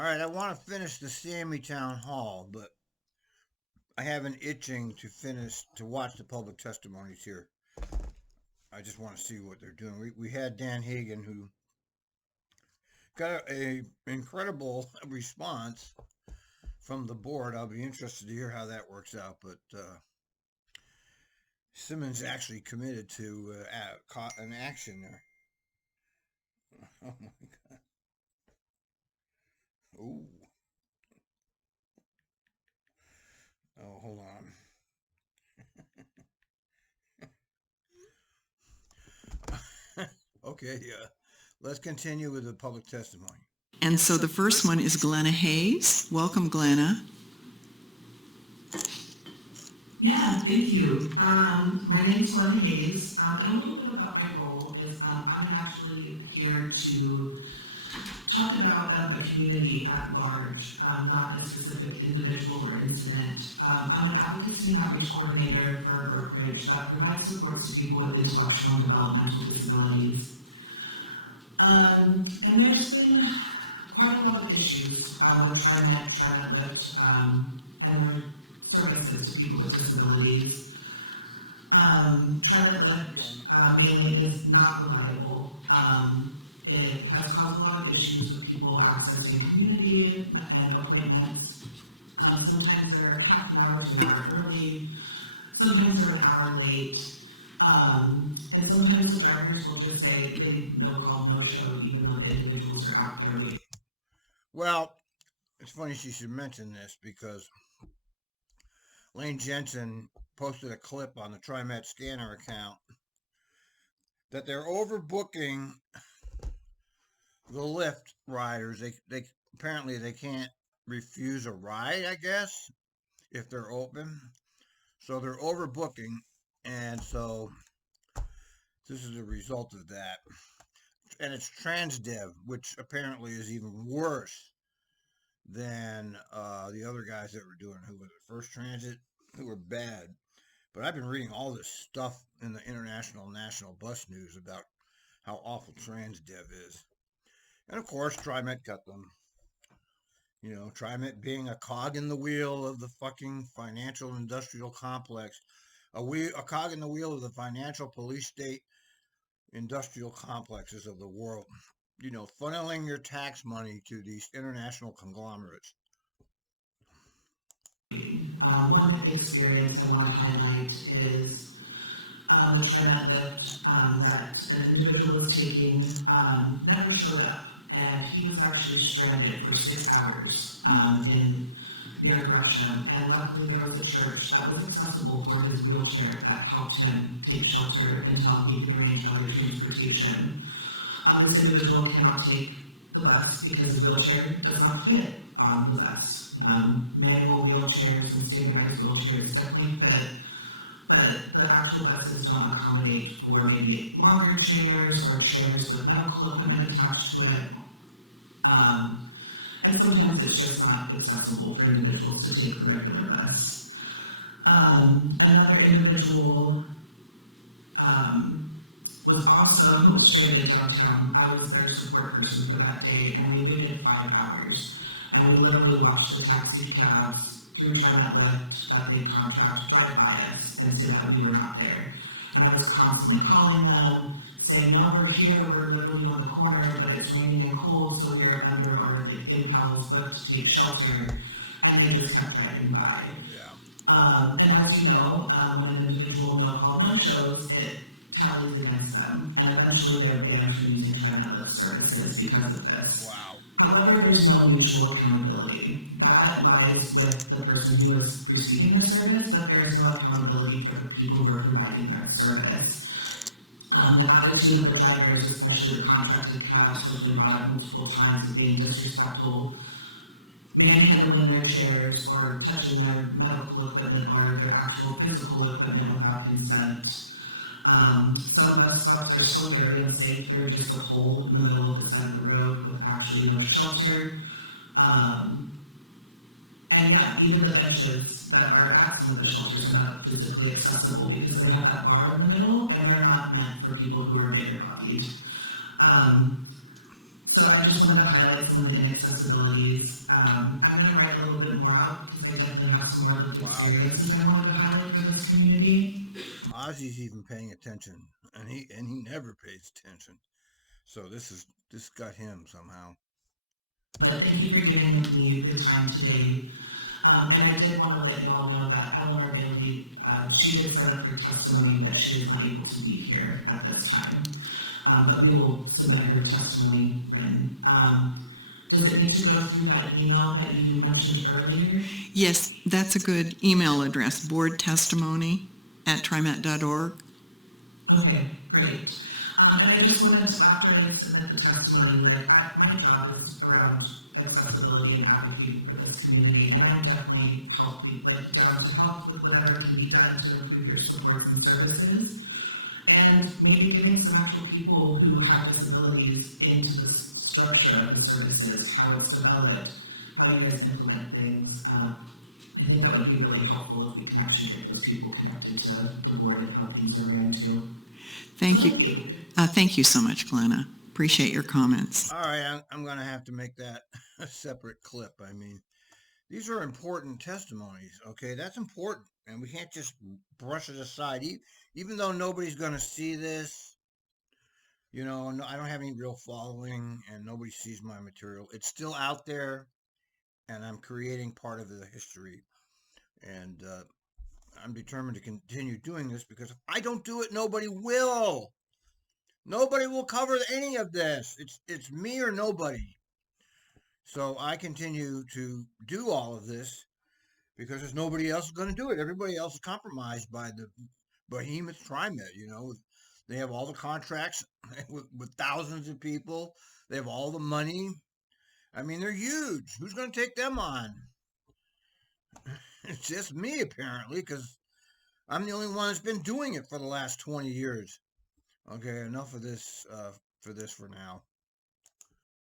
All right, I want to finish the Sammy Town Hall, but I have an itching to watch the public testimonies here. I just want to see what they're doing. We had Dan Hagan, who got a incredible response from the board. I'll be interested to hear how that works out. But Simmons actually committed to an action there. Oh my God! Ooh. Oh, hold on. Okay, let's continue with the public testimony. And so the first one is Glenna Hayes. Welcome, Glenna. Yeah, thank you. My name is Glenna Hayes, and a little bit about my role is I'm actually here to talk about a community at large, not a specific individual or incident. I'm an advocacy and outreach coordinator for a brokerage that provides supports to people with intellectual and developmental disabilities. And there's been quite a lot of issues with TriMet Lift, and their services to people with disabilities. TriMet Lift mainly is not reliable. It has caused a lot of issues with people accessing community and appointments. Sometimes they're half an hour to an hour early, sometimes they're an hour late, and sometimes the drivers will just say they no call, no show, even though the individuals are out there waiting. Well, it's funny she should mention this because Lane Jensen posted a clip on the TriMet scanner account that they're overbooking the Lyft riders. They apparently they can't refuse a ride, I guess, if they're open. So they're overbooking, and so this is a result of that. And it's TransDev, which apparently is even worse than the other guys that were doing, who was it, First Transit, who were bad. But I've been reading all this stuff in the international national bus news about how awful TransDev is. And of course, TriMet got them. You know, TriMet being a cog in the wheel of the fucking financial industrial complex, a cog in the wheel of the financial police state industrial complexes of the world. You know, funneling your tax money to these international conglomerates. One experience I want to highlight is the TriMet Lift that an individual was taking never showed up, and he was actually stranded for 6 hours in near Gresham, and luckily there was a church that was accessible for his wheelchair that helped him take shelter until he could arrange other transportation. This individual cannot take the bus because the wheelchair does not fit on the bus. Manual wheelchairs and standardized wheelchairs definitely fit, but the actual buses don't accommodate for maybe longer chairs or chairs with medical equipment attached to it. And sometimes it's just not accessible for individuals to take the regular bus. Another individual was also stranded downtown. I was their support person for that day, and we waited 5 hours. And we literally watched the taxi cabs through TriMet Lift that they contract drive by us and say that we were not there. And I was constantly calling them, saying, no, we're here, we're literally on the corner, but it's raining and cold, so we're under our in-house lift to take shelter. And they just kept driving by. Yeah. And as you know, when an individual no-call, no-shows, it tallies against them. And eventually they're banned from using TriMet Lift services because of this. Wow. However, there's no mutual accountability. That lies with the person who is receiving the service, but there's no accountability for the people who are providing that service. The attitude of the drivers, especially the contracted cabs, has been brought up multiple times of being disrespectful, manhandling their chairs, or touching their medical equipment or their actual physical equipment without consent. Some bus stops are so very unsafe. They're just a hole in the middle of the side of the road with actually no shelter. And yeah, even the benches that are at some of the shelters are not physically accessible because they have that bar in the middle and they're not meant for people who are bigger bodied. So I just wanted to highlight some of the inaccessibilities. I'm going to write a little bit more out because I definitely have some more lived Wow. experiences I wanted to highlight for this community. Ozzy's even paying attention, and he never pays attention. So this got him somehow. But thank you for giving me the time today. And I did want to let you all know that Eleanor Bailey, she did set up her testimony that she is not able to be here at this time. But we will submit her testimony written. Does it need to go through that email that you mentioned earlier? Yes, that's a good email address, boardtestimony@trimet.org. Okay, great. And I just wanted to, after I submit the testimony, my job is around accessibility and advocacy for this community, and I'm definitely down to help with whatever can be done to improve your supports and services, and maybe getting some actual people who have disabilities into the structure of the services, how it's developed, how you guys implement things. I think that would be really helpful if we can actually get those people connected to the board and how things are ran too. Thank you. Thank you so much, Glenna. Appreciate your comments. All right, I'm going to have to make that a separate clip. I mean, these are important testimonies, okay? That's important, and we can't just brush it aside. Even though nobody's going to see this, you know, I don't have any real following, and nobody sees my material. It's still out there, and I'm creating part of the history. And I'm determined to continue doing this because if I don't do it, nobody will. Nobody will cover any of this. It's me or nobody. So I continue to do all of this because there's nobody else going to do it. Everybody else is compromised by the behemoth TriMet. You know, they have all the contracts with thousands of people. They have all the money. I mean, they're huge. Who's going to take them on? It's just me, apparently, because I'm the only one that's been doing it for the last 20 years. Okay, enough of this for now.